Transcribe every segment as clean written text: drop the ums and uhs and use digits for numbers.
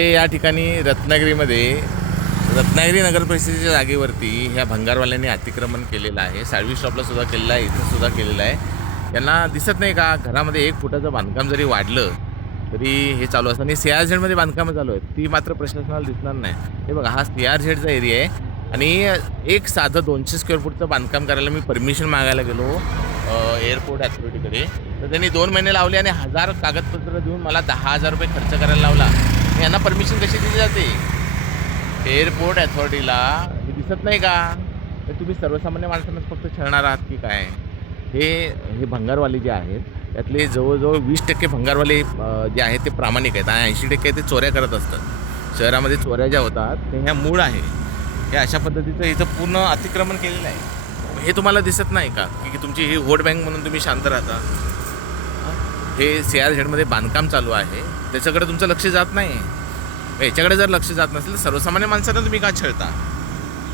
या ठिकाणी रत्नागिरी नगर परिषदेच्या जागेवरती ह्या भंगारवाल्यांनी अतिक्रमण केलेलं आहे. साळवी स्टॉपला सुद्धा केलेलं आहे, इथं सुद्धा केलेलं आहे. यांना दिसत नाही का घरामध्ये 1 फुटाचं बांधकाम जरी वाढलं तरी हे चालू असतं. आणि CRZमध्ये बांधकामं चालू आहेत, ती मात्र प्रशासनाला दिसणार नाही. हे बघा, हा CRZचा एरिया आहे आणि एक साधं 200 स्क्वेअर फूटचं बांधकाम करायला मी परमिशन मागायला गेलो एअरपोर्ट अथॉरिटीकडे. तर त्यांनी 2 महिने लावले आणि 1000 कागदपत्र देऊन मला 10,000 रुपये खर्च करायला लावला. यांना परमिशन कशी दिली जाते? एअरपोर्ट अथॉरिटीला हे दिसत नाही का? तर तुम्ही सर्वसामान्य माणसांनाच फक्त छळणार आहात की काय? हे भंगारवाले जे आहेत त्यातले जवळजवळ 20% भंगारवाले जे आहेत ते प्रामाणिक आहेत आणि 80% ते चोऱ्या करत असतात. शहरामध्ये चोऱ्या ज्या होतात ते ह्या मूळ आहे. हे अशा पद्धतीचं इथं पूर्ण अतिक्रमण केलेलं आहे. हे तुम्हाला दिसत नाही का की तुमची ही वोट बँक म्हणून तुम्ही शांत राहता? हे CRZमध्ये बांधकाम चालू आहे, त्याच्याकडे तुमचं लक्ष जात नाही. याच्याकडे जर लक्ष जात नसेल तर सर्वसामान्य माणसांना तुम्ही का छळता?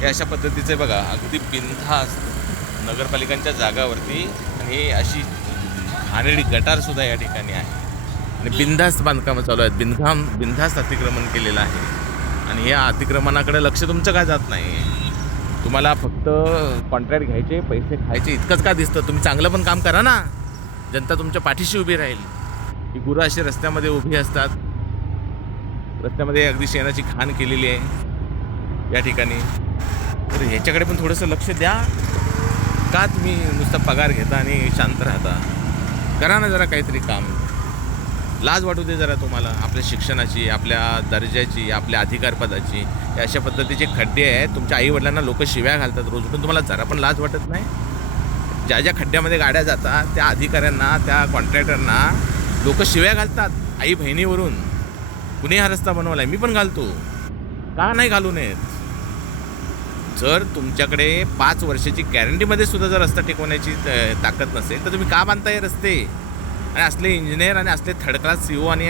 हे अशा पद्धतीचे बघा, अगदी बिनधास्त नगरपालिकांच्या जागावरती आणि अशी घाणेरडी गटारसुद्धा या ठिकाणी आहे आणि बिनधास्त बांधकामं चालू आहेत. बिनधास्त अतिक्रमण केलेलं आहे आणि या अतिक्रमणाकडे लक्ष तुमचं का जात नाही? तुम्हाला फक्त कॉन्ट्रॅक्ट घ्यायचे, पैसे खायचे इतकंच का दिसतं? तुम्ही चांगलं पण काम करा ना, जनता तुमच्या पाठीशी उभी राहील. ही गुरं अशी रस्त्यामध्ये उभी असतात, रस्त्यामध्ये अगदी शेणाची घाण केलेली आहे या ठिकाणी. तर ह्याच्याकडे पण थोडंसं लक्ष द्या. का तुम्ही नुसता पगार घेता आणि शांत राहता? करा ना जरा काहीतरी काम. लाज वाटू दे जरा तुम्हाला आपल्या शिक्षणाची, आपल्या दर्जाची, आपल्या अधिकारपदाची. हे अशा पद्धतीचे खड्डे आहेत. तुमच्या आईवडिलांना लोक शिव्या घालतात रोज, पण तुम्हाला जरा पण लाज वाटत नाही? ज्या ज्या खड्ड्यामध्ये गाड्या जातात त्या अधिकाऱ्यांना, त्या कॉन्ट्रॅक्टरना लोक शिव्या घालतात आई बहिणीवरून. कुणी हा रस्ता बनवला आहे? मी पण घालतो. का नाही घालू नयेत? जर तुमच्याकडे 5 वर्षाची गॅरंटीमध्ये सुद्धा जर रस्ता टिकवण्याची ताकद नसेल तर तुम्ही का बांधताय रस्ते? आणि असले इंजिनियर आणि असले थर्ड क्लास CEO आणि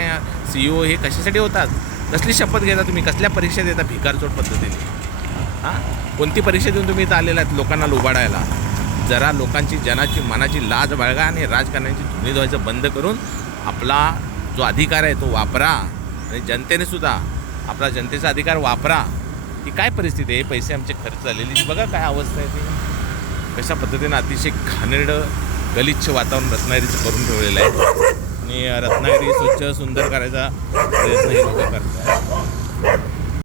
CEO हे कशासाठी होतात? कसली शपथ घेता तुम्ही? कसल्या परीक्षा देता भिकारचोट पद्धतीने? कोणती परीक्षा देऊन तुम्ही इथं आलेला आहेत लोकांना लुबाडायला? जरा लोकांची, जनाची, मनाची लाज बाळगा आणि राजकारण्यांची धुणी धुवायचं बंद करून आपला जो अधिकार आहे तो वापरा. आणि जनतेने सुद्धा आपला जनतेचा अधिकार वापरा. ही काय परिस्थिती आहे? पैसे आमचे खर्च झालेली बघा काय अवस्था आहे ती. कशा पद्धतीनं अतिशय घाणेरडं गलिच्छ वातावरण रत्नागिरीचं करून ठेवलेलं आहे आणि रत्नागिरी स्वच्छ सुंदर करायचा प्रयत्न हे लोक करतात.